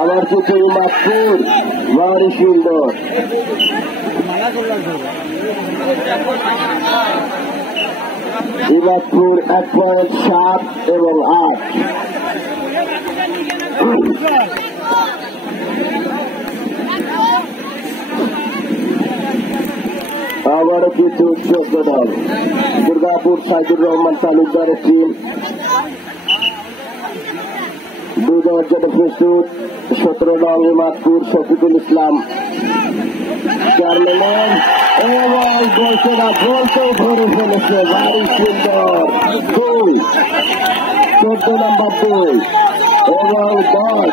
আবার কিছু মাতপুর বাড়ি সুন্দর ইমাদপুর 1.7 এবং 8 আবারও কিছু 14 দল দুর্গাপুর সাইদুর রহমান তালুকদারের টিম 2 দলের জন্য প্রস্তুত 17 নং ইমাদপুর শফিকুল ইসলাম চেয়ারম্যান এবং বলছে না বলতেই ধরে ফেলেছে বাড়ি সুন্দর 2 14 নম্বর 2 এবং 10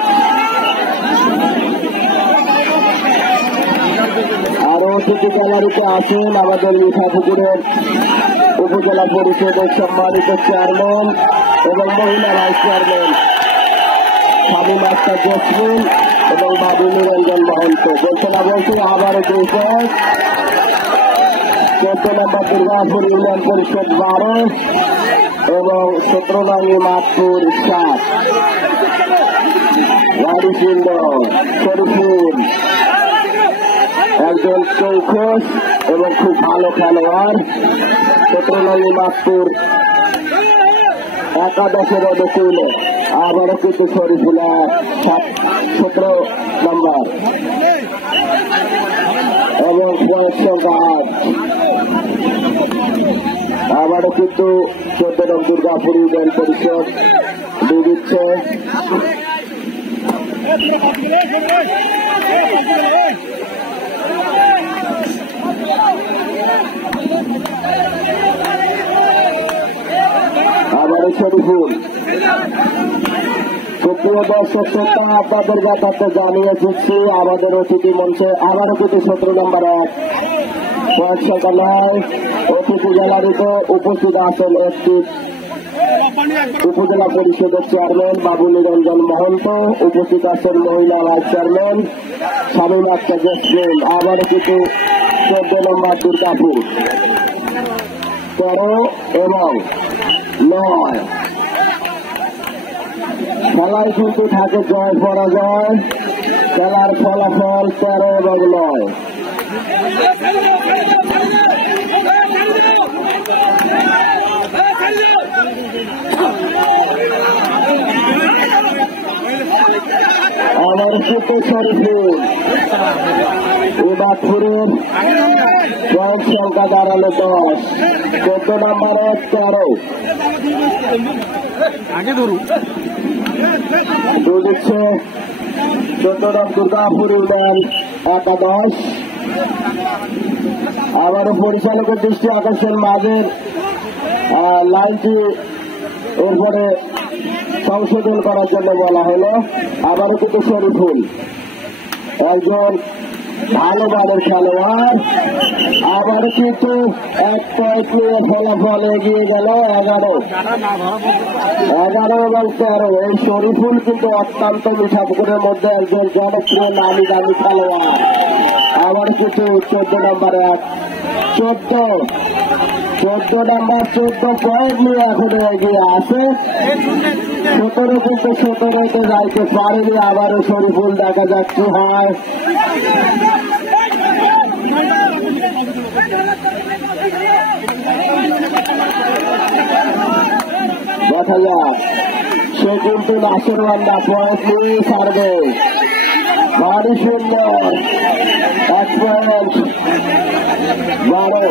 আরো অতিথি গ্যালারিতে আছেন আমাদের মিঠাপুকুরের উপজেলা পরিষদের সম্মানিত চেয়ারম্যান এবং মহিলা ভাইস চেয়ারম্যান শামীম আক্তার জসমিন এবং বাবু নিরঞ্জন মহন্ত বলছে না বলছে আবারও 2 14 নম্বর দুর্গাপুর ইউনিয়ন পরিষদ 12 এবং 17 নং ইমাদপুর 7 বাড়ি সুন্দর শরীফুল একজন চৌখস এবং খুব ভালো খেলোয়াড় 17 নং ইমাদপুর একাদশের অনুকূলে আবারও কিন্তু শরীফুল 17 নম্বর এবং পয়েন্ট সংখ্যা 8 আবারও কিন্তু 14 নং দুর্গাপুর ইউনিয়ন পরিষদ দিচ্ছে আবারও শরীফুল সুপ্রিয় দর্শক শ্রোতা আপনাদের ব্যাপারটা জানিয়ে দিচ্ছি আমাদের অতিথি মঞ্চে আবারও কিন্তু 17 নম্বর 1 পয়েন্ট সংখ্যা 9 অতিথি গ্যালারিতে উপস্থিত আছেন একটি উপজেলা পরিষদের চেয়ারম্যান বাবু নিরঞ্জন মহন্ত উপস্থিত আছেন মহিলা ভাইস চেয়ারম্যান শামীম আক্তার জসমিন আবারও কিন্তু 14 নম্বর দুর্গাপুর 13 এবং 9 খেলায় কিন্তু থাকে জয় পরাজয় খেলার ফলাফল 13 এবং 9 আমার সুতো শরীফুল ইমাদপুরের পয়েন্ট সংখ্যা দাঁড়ালো 10 14 নম্বর 13 দিচ্ছে 14 নং দুর্গাপুর ইউনিয়ন একাদশ আবারও পরিচালকের দৃষ্টি আকর্ষণ মাঝের লাইনটি এরপরে সংশোধন করার জন্য বলা হলো আবারও কিন্তু শরীফুল একজন ভালো মানের খেলোয়াড় আবারও কিন্তু 1 পয়েন্ট নিয়ে ফলাফল এগিয়ে গেল 11 এবং 13 এই শরীফুল কিন্তু অত্যন্ত মিঠাপুকুরের মধ্যে একজন জনপ্রিয় নামি দামি খেলোয়াড় আবার কিন্তু 14 নম্বর 1 14 নম্বর 14 পয়েন্ট নিয়ে এখনো এগিয়ে আছে 17 কিন্তু 17তে যাইতে পারেনি আবারও শরীফুল দেখা যাচ্ছে হয় দেখা যাক সে কিন্তু নাসরওয়ান্ডা পয়েন্ট নিয়ে ছাড়বে বাড়ি সুন্দর 1 পয়েন্ট 12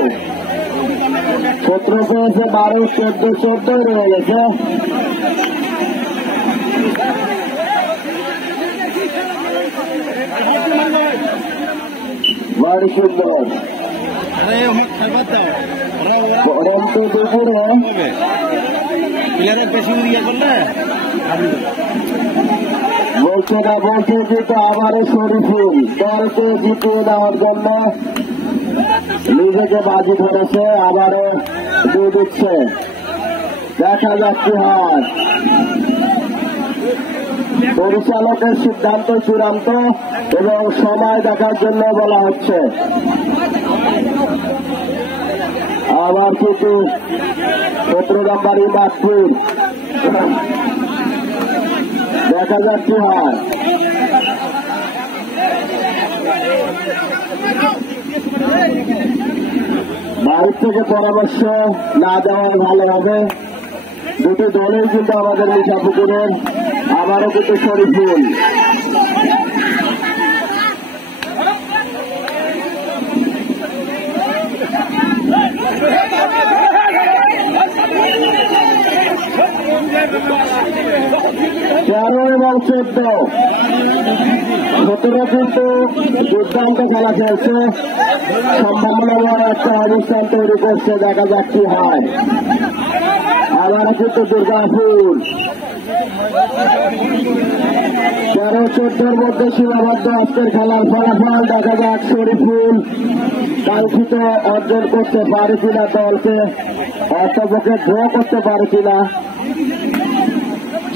17 পেয়েছে 12 14 রয়ে গেছে বাড়ি সুন্দর পরন্ত দুপুরে বলছে না বলছে কিন্তু আবারও শরীফুল দলকে জিতিয়ে দেওয়ার জন্য নিজেকে বাজি ধরেছে আবারও দিয়ে দিচ্ছে দেখা যাচ্ছে হয় পরিচালকের সিদ্ধান্ত চূড়ান্ত এবং সময় দেখার জন্য বলা হচ্ছে আবার কিন্তু 17 নম্বর ইমাদপুর দেখা যাচ্ছে হয় বাইরে থেকে পরামর্শ না দেওয়ার ভালো হবে। দুটো দলেই কিন্তু আমাদের মিঠাপুকুরের আবারও কিন্তু শরীফুল তেরো এবং 14 17 কিন্তু দুর্দান্ত খেলা খেলছে, সম্ভাবনা একটা অবস্থান তৈরি করছে। দেখা যাক কি হয়। আবার কিন্তু দুর্গাপুর 13-14 মধ্যে সীমাবদ্ধ আজকের খেলার ফলাফল। দেখা যাক শরীফুল কাঙ্ক্ষিত অর্জন করতে পারে কিনা, দলকে অর্থপক্ষে ড্র করতে পারে কিনা,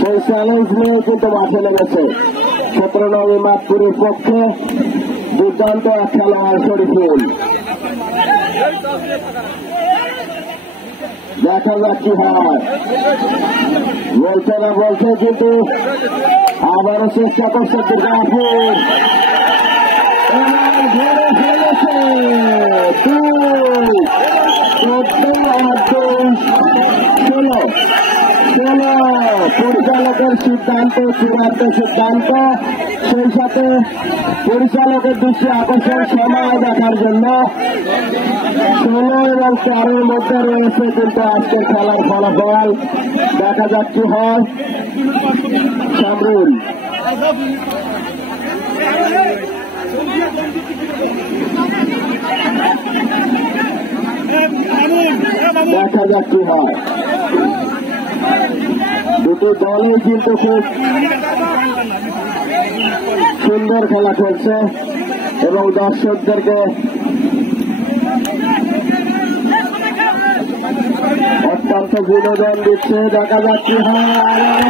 সেই চ্যালেঞ্জ নিয়ে কিন্তু মাঠে নেমেছে 17 নং ইমাদপুরের পক্ষে। দুর্দান্ত এক খেলোয়াড় শরীফুল, দেখা যাক কি হয়। বলছে না বলছে কিন্তু আবারও চেষ্টা করছে দুর্গাপুর, ধরে ফেলেছে 16 পরিচালকের সিদ্ধান্ত, চূড়ান্ত সিদ্ধান্ত। সেই সাথে পরিচালকের দৃষ্টি আকর্ষণ সময় দেখার জন্য 16 এবং 4-এর মধ্যে রয়েছে কিন্তু আজকের খেলার ফলাফল। দেখা যাক কি হয়। সামরুল দেখা যাক কি হয়। দুটো দলই কিন্তু খুব সুন্দর খেলা খেলছে এবং দর্শকদেরকে অত্যন্ত বিনোদন দিচ্ছে। দেখা যাক কি হয়। আরো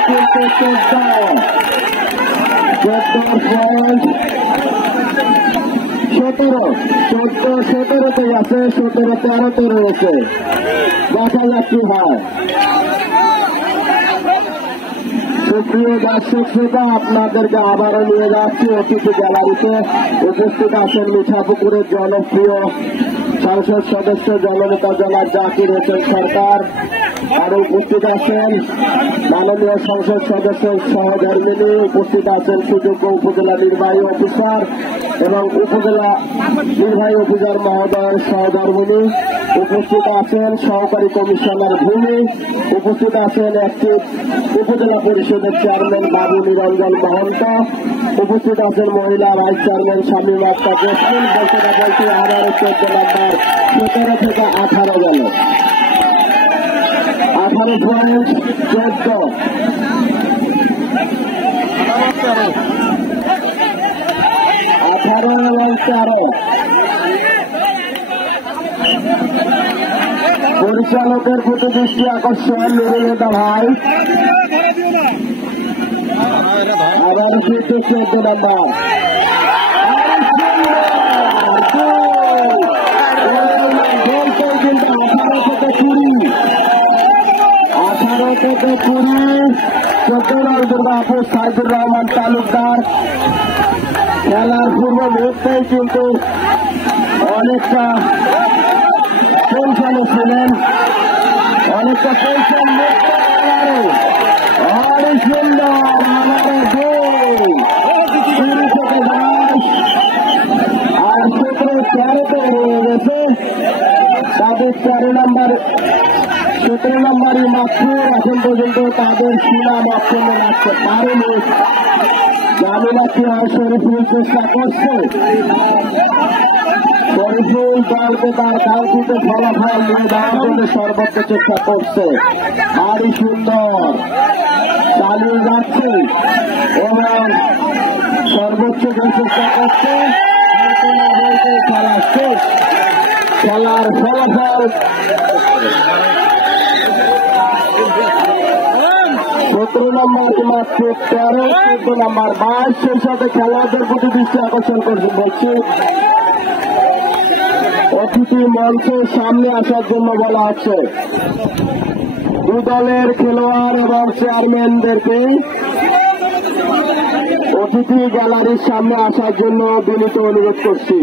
কিন্তু 17-17-তে আছে, 17-13-তে রয়েছে। দেখা যাক কি হয়। সুপ্রিয় দর্শক শ্রোতা, আপনাদেরকে আবারও নিয়ে যাচ্ছি অতিথি গ্যালারিতে। উপস্থিত আছেন মিঠাপুকুরের জনপ্রিয় সংসদ সদস্য জননেতা জনাব জাকির হোসেন সরকার, আরো উপস্থিত আছেন মাননীয় সংসদ সদস্যের সহধর্মিনী, উপস্থিত আছেন সুযোগ্য উপজেলা নির্বাহী অফিসার এবং উপজেলা নির্বাহী অফিসার মহোদয়ের সহধর্মিনী, উপস্থিত আছেন সহকারী কমিশনার ভূমি, উপস্থিত আছেন একটি উপজেলা পরিষদের চেয়ারম্যান বাবু নিরঞ্জন মহন্ত, উপস্থিত আছেন মহিলা ভাইস চেয়ারম্যান শামীম আক্তার জসমিন। বলতে না বলতে আবারও 14 নম্বর 17 থেকে 18 গেল। 18 পয়েন্ট 14, 18 এবং 13। পরিচালকের প্রতি দৃষ্টি আকর্ষণ নুরুলেদা ভাই। আবার কিন্তু 14 নম্বর কিন্তু 18 থেকে 20, 14 নং দুর্গাপুর সাইদুর রহমান তালুকদার খেলার পূর্ব মুহূর্তেই কিন্তু অনেকটা টেনশনে ছিলেন, অনেকটা টেনশন মুক্ত। অনেক সুন্দর আমাদের গোল 20 থেকে 10 আর 17-13-তে রয়ে গেছে তাদের 13 নম্বর 17 নম্বরই মাত্র। এখন পর্যন্ত তাদের সুনাম অক্ষুণ্ণ রাখতে পারেনি। জামিলাতি আর শরীফুল চেষ্টা করছে, শরীফুল দলকে তার কাঙ্ক্ষিত ফলাফল নিয়ে দেওয়ার জন্য সর্বোচ্চ চেষ্টা করছে। আরই সুন্দর চালিয়ে যাচ্ছে এবং সর্বোচ্চ চেষ্টা করছে। খেলা শেষ, খেলার ফলাফল 17 নম্বর মাত্র 13, 14 নম্বর 22। সেই সাথে খেলোয়াড়দের প্রতি দৃষ্টি আকর্ষণ করছে বলছি অতিথি মঞ্চের সামনে আসার জন্য বলা হচ্ছে। দুই দলের খেলোয়াড় এবং চেয়ারম্যানদেরকে অতিথি গ্যালারির সামনে আসার জন্য বিনীত অনুরোধ করছি।